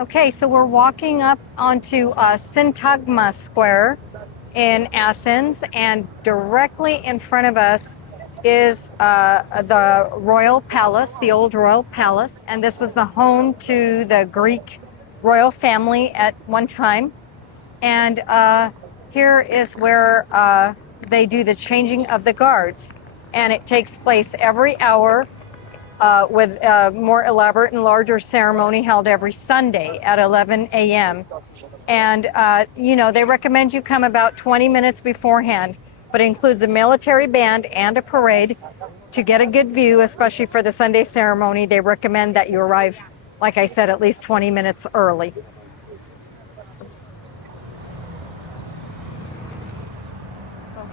Okay, so we're walking up onto Syntagma Square in Athens, and directly in front of us is the Royal Palace, the old Royal Palace. And this was the home to the Greek royal family at one time. And here is where they do the changing of the guards. And it takes place every hour with a more elaborate and larger ceremony held every Sunday at 11 a.m. And, they recommend you come about 20 minutes beforehand, but it includes a military band and a parade to get a good view, especially for the Sunday ceremony. They recommend that you arrive, like I said, at least 20 minutes early. So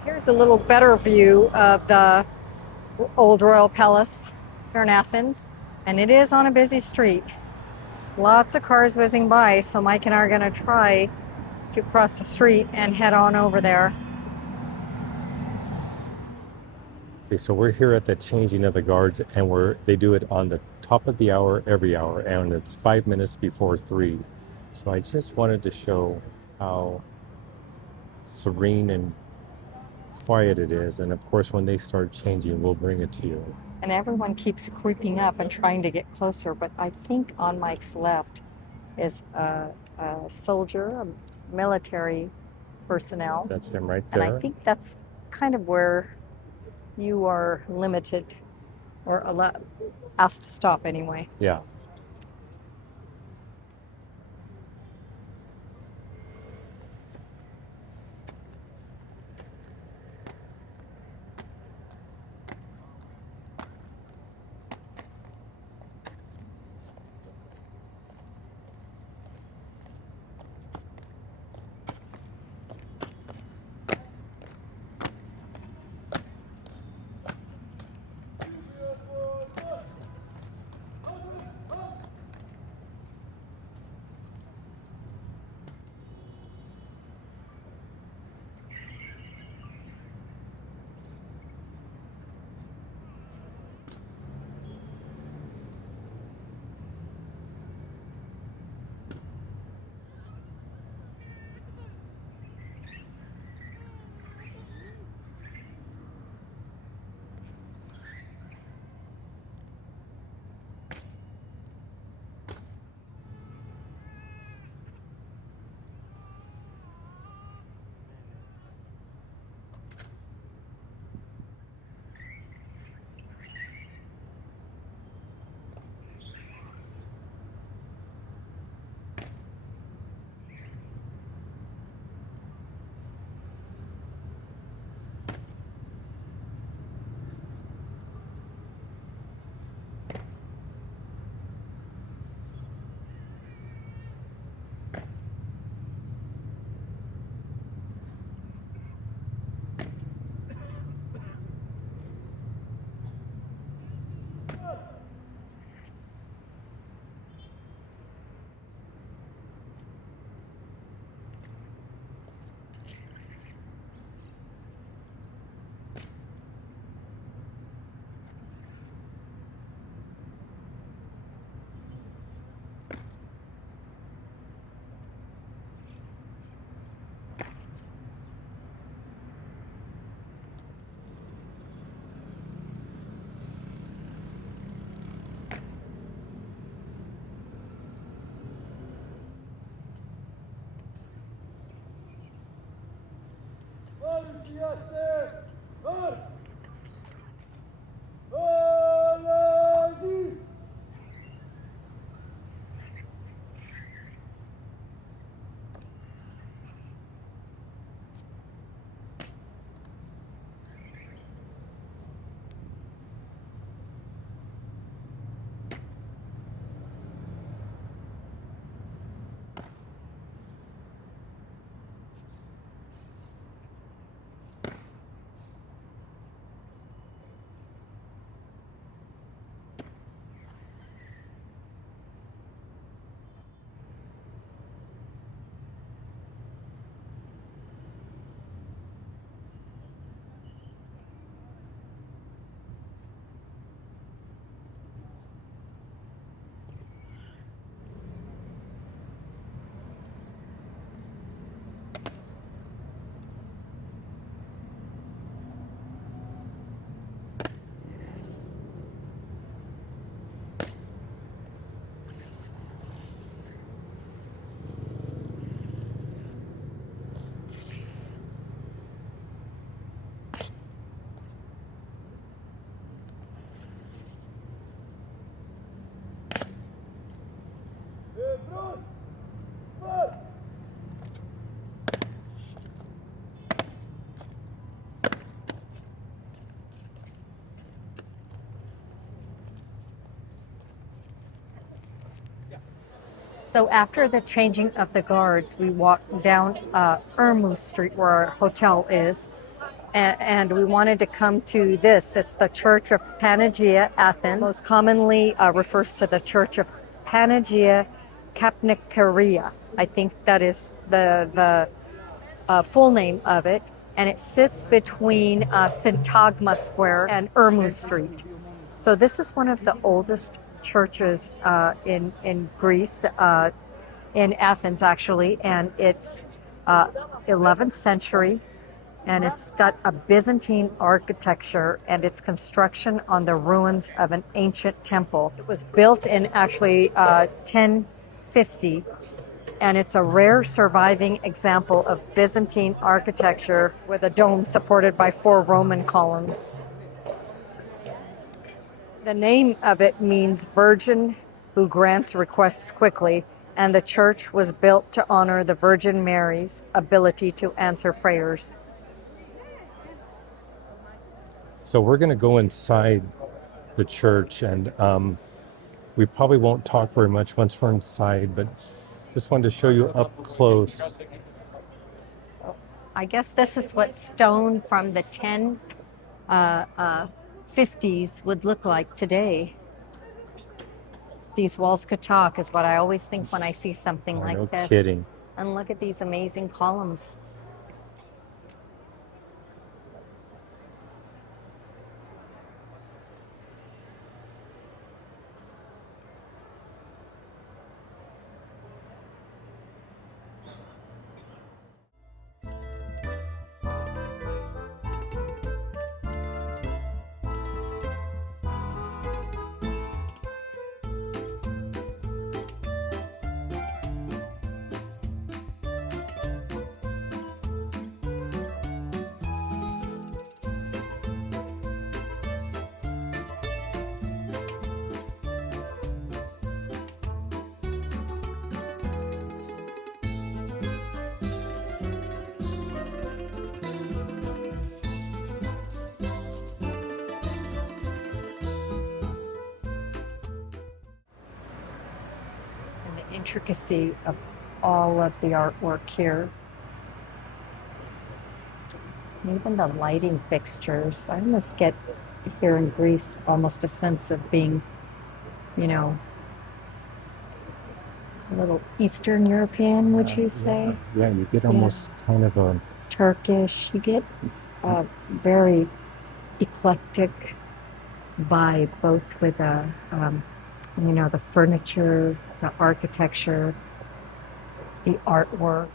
here's a little better view of the old royal palace here in Athens, and it is on a busy street. There's lots of cars whizzing by, so Mike and I are going to try to cross the street and head on over there. Okay, so we're here at the changing of the guards, and they do it on the top of the hour every hour, and it's 5 minutes before 3. So I just wanted to show how serene and quiet it is, and of course when they start changing, we'll bring it to you. And everyone keeps creeping up and trying to get closer, but I think on Mike's left is a soldier, a military personnel. That's him right And I there. think that's kind of where you are limited or asked to stop anyway. Yeah. So after the changing of the guards, we walked down Irmu Street where our hotel is, and we wanted to come to this. It's the Church of Panagia, Athens. Most commonly refers to the Church of Panagia Kapnikaria. I think that is the full name of it. And it sits between Syntagma Square and Irmu Street. So this is one of the oldest churches in Greece, in Athens actually, and it's 11th century, and it's got a Byzantine architecture and its construction on the ruins of an ancient temple. It was built in actually 1050, and it's a rare surviving example of Byzantine architecture with a dome supported by 4 Roman columns. The name of it means virgin who grants requests quickly, and the church was built to honor the Virgin Mary's ability to answer prayers. So we're going to go inside the church, and we probably won't talk very much once we're inside, but just wanted to show you up close. I guess this is what stone from the 1050s would look like today. These walls could talk is what I always think when I see something like No this. kidding. And look at these amazing columns. Intricacy of all of the artwork here. And even the lighting fixtures. I almost get here in Greece almost a sense of being, you know, a little Eastern European, would you say? Yeah, you get almost kind of a Turkish. You get a very eclectic vibe, both with you know, the furniture, the architecture, the artwork.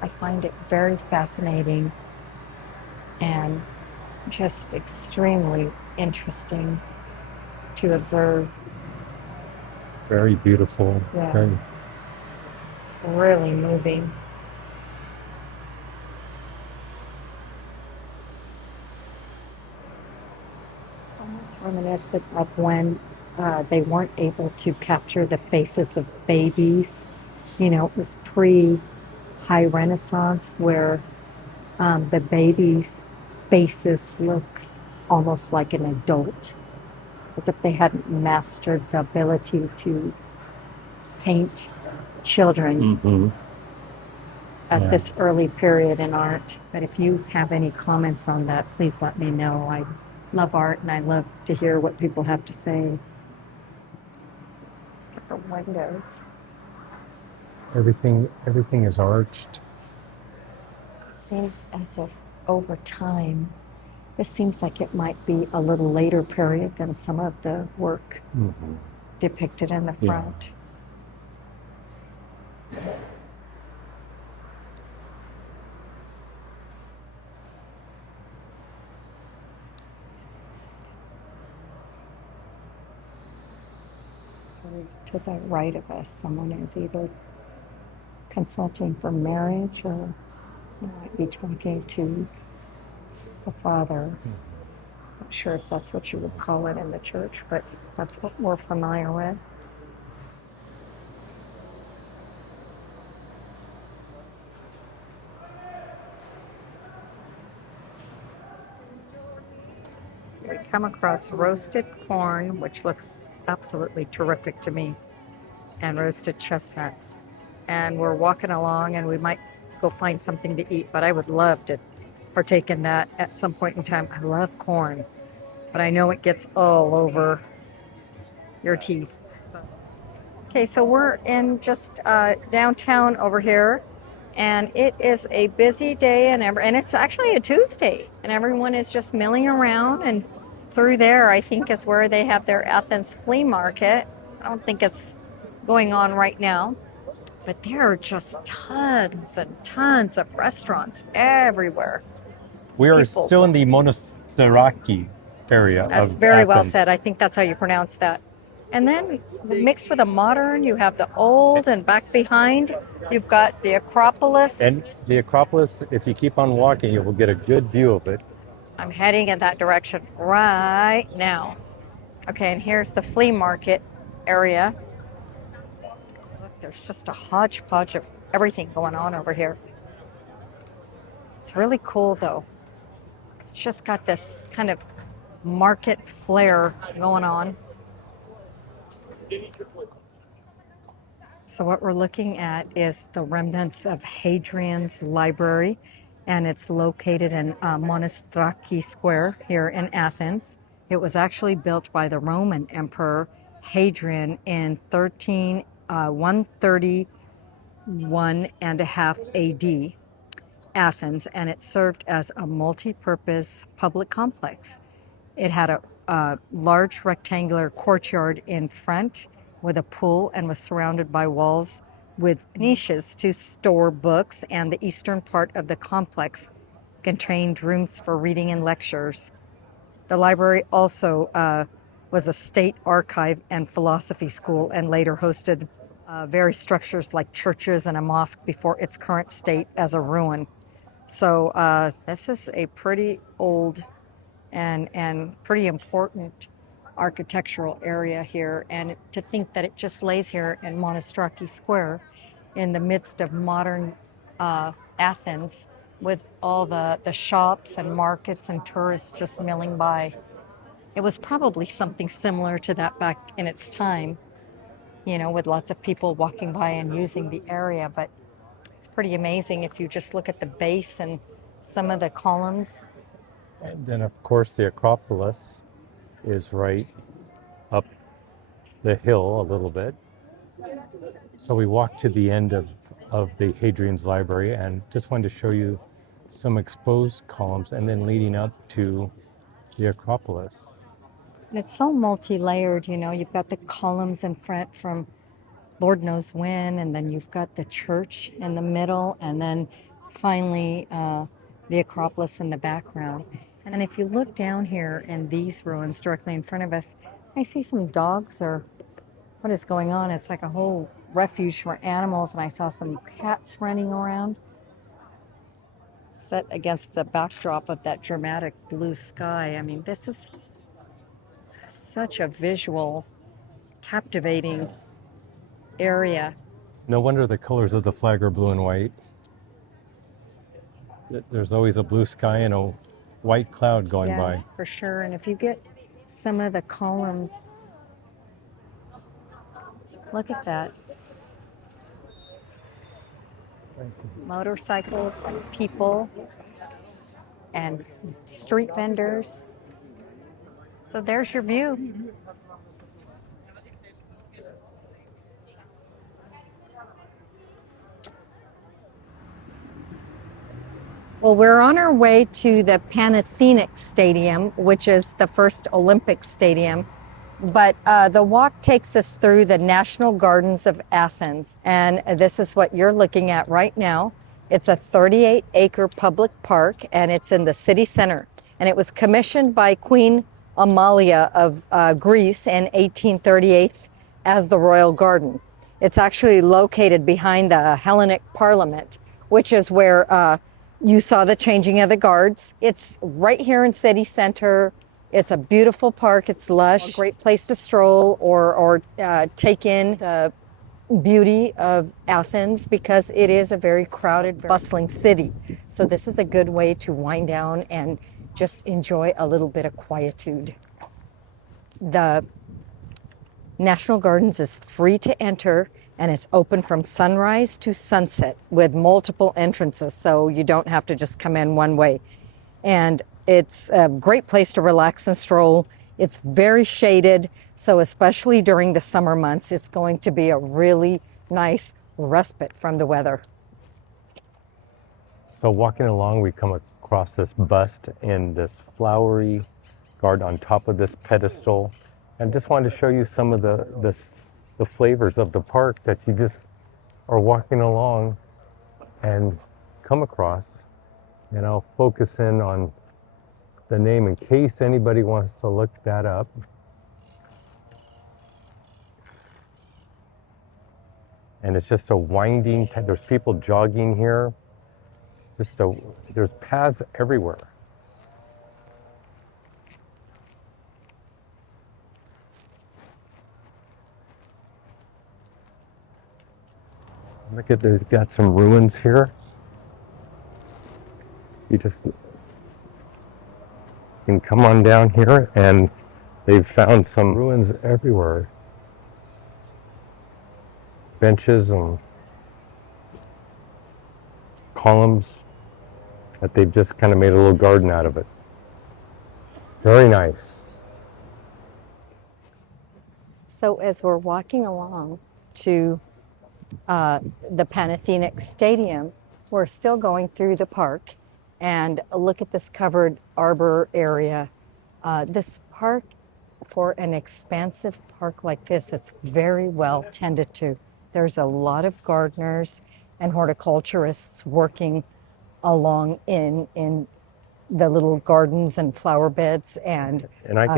I find it very fascinating and just extremely interesting to observe. very beautiful. Yeah. Very, It's really moving. It's almost reminiscent of when they weren't able to capture the faces of babies. You know, it was pre-High Renaissance where the baby's faces looks almost like an adult, as if they hadn't mastered the ability to paint children at this early period in art. But if you have any comments on that, please let me know. I love art and I love to hear what people have to say. The windows. everything is arched. Seems as if over time, this seems like it might be a little later period than some of the work depicted in the front. To the right of us, someone is either consulting for marriage or might be talking to the father. Not sure if that's what you would call it in the church, but that's what we're familiar with. we come across roasted corn, which looks absolutely terrific to me, and roasted chestnuts. And we're walking along and we might go find something to eat, but I would love to partake in that at some point in time. I love corn, but I know it gets all over your teeth. Okay, so we're in just downtown over here, and it is a busy day, and it's actually a Tuesday, and everyone is just milling around. And through there, I think, is where they have their Athens flea market. I don't think it's going on right now, but there are just tons and tons of restaurants everywhere. We are People. still in the Monastiraki area That's of very well Athens. said. I think that's how you pronounce that. And then mixed with the modern, you have the old, and back behind, you've got the Acropolis. And the Acropolis, if you keep on walking, you will get a good view of it. I'm heading in that direction right now. Okay, and here's the flea market area. Look, there's just a hodgepodge of everything going on over here. It's really cool, though. It's just got this kind of market flair going on. So what we're looking at is the remnants of Hadrian's library, and it's located in Monastiraki Square here in Athens. It was actually built by the Roman Emperor Hadrian in 131 and a half AD, Athens, and it served as a multi-purpose public complex. It had a large rectangular courtyard in front with a pool and was surrounded by walls with niches to store books, and the eastern part of the complex contained rooms for reading and lectures. The library also was a state archive and philosophy school, and later hosted various structures like churches and a mosque before its current state as a ruin. So this is a pretty old and pretty important architectural area here, and to think that it just lays here in Monastiraki Square in the midst of modern Athens, with all the shops and markets and tourists just milling by. It was probably something similar to that back in its time, you know, with lots of people walking by and using the area. But it's pretty amazing if you just look at the base and some of the columns. And then, of course, the Acropolis is right up the hill a little bit. So we walked to the end of the Hadrian's library, and just wanted to show you some exposed columns and then leading up to the Acropolis. And it's so multi-layered, you know. You've got the columns in front from Lord knows when, and then you've got the church in the middle, and then finally the Acropolis in the background. And if you look down here in these ruins directly in front of us, I see some dogs, or what is going on? It's like a whole refuge for animals, and I saw some cats running around, set against the backdrop of that dramatic blue sky. I mean, this is such a visual, captivating area. No wonder the colors of the flag are blue and white. There's always a blue sky and a white cloud going by. For sure. And if you get some of the columns, look at that. Motorcycles and people and street vendors. So there's your view. Well, we're on our way to the Panathenaic Stadium, which is the first Olympic stadium. But the walk takes us through the National Gardens of Athens. And this is what you're looking at right now. It's a 38-acre public park, and it's in the city center. And it was commissioned by Queen Amalia of Greece in 1838 as the Royal Garden. It's actually located behind the Hellenic Parliament, which is where you saw the changing of the guards. It's right here in city center. It's a beautiful park. It's lush, a great place to stroll or take in the beauty of Athens, because it is a very crowded, bustling city. So this is a good way to wind down and just enjoy a little bit of quietude. The National Gardens is free to enter, and it's open from sunrise to sunset with multiple entrances, so you don't have to just come in one way. And it's a great place to relax and stroll. It's very shaded, so especially during the summer months, it's going to be a really nice respite from the weather. So walking along, we come across this bust in this flowery garden on top of this pedestal. And just wanted to show you some of the flavors of the park that you just are walking along and come across. And I'll focus in on the name in case anybody wants to look that up. And it's just a winding, there's people jogging here. There's paths everywhere. Look at, there's got some ruins here. You can come on down here, and they've found some ruins everywhere. Benches and columns that they've just kind of made a little garden out of it. Very nice. So as we're walking along to the Panathenaic Stadium, we're still going through the park, and look at this covered arbor area. This park, for an expansive park like this, it's very well tended to. There's a lot of gardeners and horticulturists working along in the little gardens and flower beds and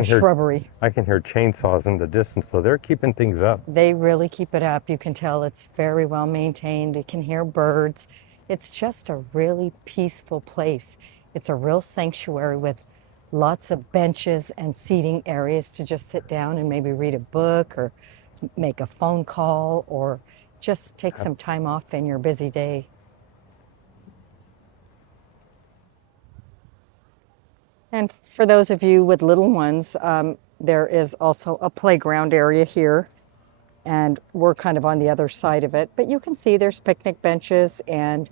shrubbery. I can hear chainsaws in the distance, so they're keeping things up. They really keep it up. You can tell it's very well maintained. You can hear birds. It's just a really peaceful place. It's a real sanctuary with lots of benches and seating areas to just sit down and maybe read a book or make a phone call or just take some time off in your busy day. And for those of you with little ones, there is also a playground area here, and we're kind of on the other side of it. But you can see there's picnic benches and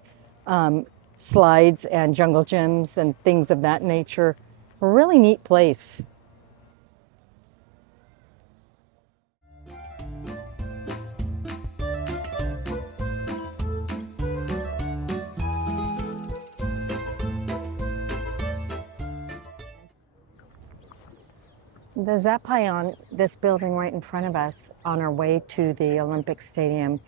slides and jungle gyms and things of that nature. A really neat place. The Zappeion, this building right in front of us on our way to the Olympic Stadium,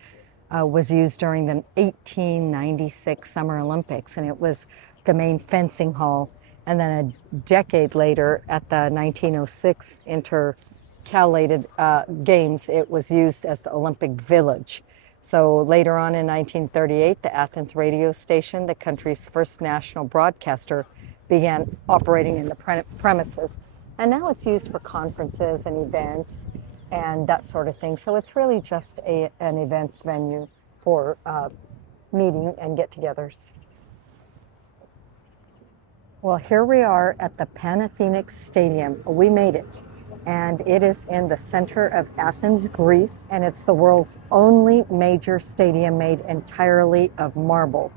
was used during the 1896 Summer Olympics, and it was the main fencing hall. And then a decade later, at the 1906 intercalated games, it was used as the Olympic Village. So later on in 1938, the Athens radio station, the country's first national broadcaster, began operating in the premises. And now it's used for conferences and events and that sort of thing. So it's really just an events venue for meeting and get-togethers. Well, here we are at the Panathenaic Stadium. We made it. And it is in the center of Athens, Greece. And it's the world's only major stadium made entirely of marble.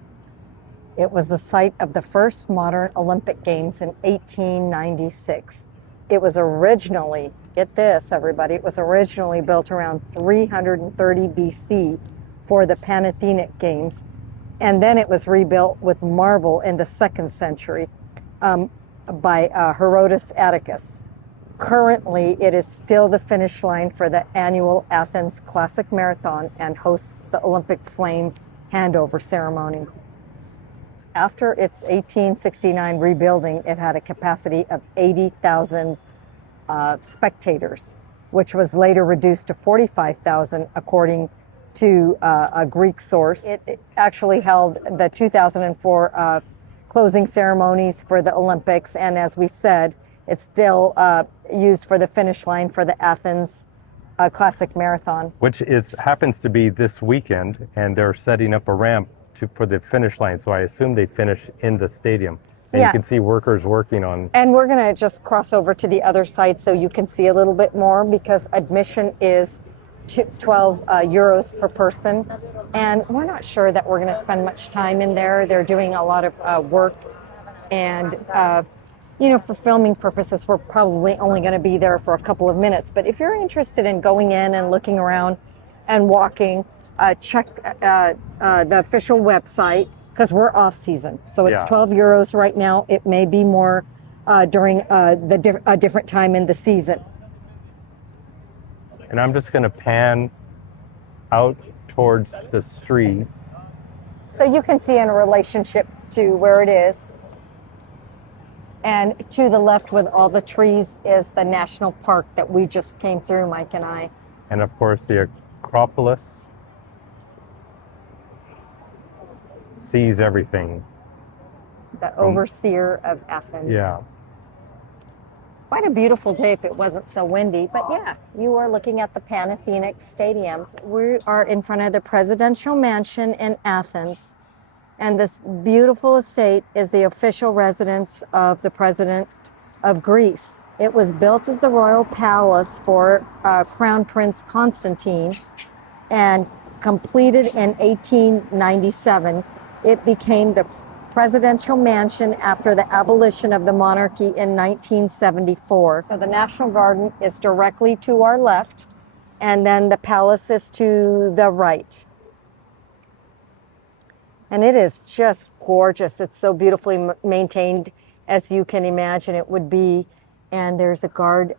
It was the site of the first modern Olympic Games in 1896. It was originally, get this everybody, it was originally built around 330 BC for the Panathenaic Games. And then it was rebuilt with marble in the 2nd century by Herodotus Atticus. Currently, it is still the finish line for the annual Athens Classic Marathon and hosts the Olympic flame handover ceremony. After its 1869 rebuilding, it had a capacity of 80,000 spectators, which was later reduced to 45,000 according to a Greek source. It actually held the 2004 closing ceremonies for the Olympics, and as we said, it's still used for the finish line for the Athens Classic Marathon. Which happens to be this weekend, and they're setting up a ramp for the finish line, so I assume they finish in the stadium. And Yeah. you can see workers working on. And we're going to just cross over to the other side so you can see a little bit more, because admission is 12 euros per person. And we're not sure that we're going to spend much time in there. They're doing a lot of work. And, for filming purposes, we're probably only going to be there for a couple of minutes. But if you're interested in going in and looking around and walking, check the official website, because we're off season. So it's 12 euros right now. It may be more during a different time in the season. And I'm just going to pan out towards the street. So you can see in relationship to where it is. And to the left with all the trees is the national park that we just came through, Mike and I. And of course the Acropolis sees everything. The overseer of Athens. Yeah. Quite a beautiful day if it wasn't so windy. But yeah, you are looking at the Panathenaic Stadium. We are in front of the presidential mansion in Athens. And this beautiful estate is the official residence of the president of Greece. It was built as the royal palace for Crown Prince Constantine and completed in 1897. It became the presidential mansion after the abolition of the monarchy in 1974. So the National Garden is directly to our left, and then the palace is to the right. And it is just gorgeous. It's so beautifully maintained as you can imagine it would be. And there's a guard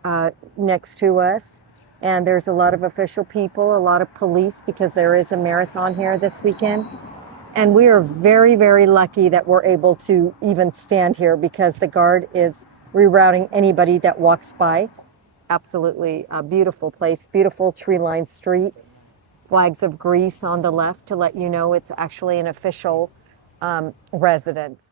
next to us. And there's a lot of official people, a lot of police, because there is a marathon here this weekend. And we are very, very lucky that we're able to even stand here, because the guard is rerouting anybody that walks by. Absolutely a beautiful place, beautiful tree-lined street. Flags of Greece on the left to let you know it's actually an official residence.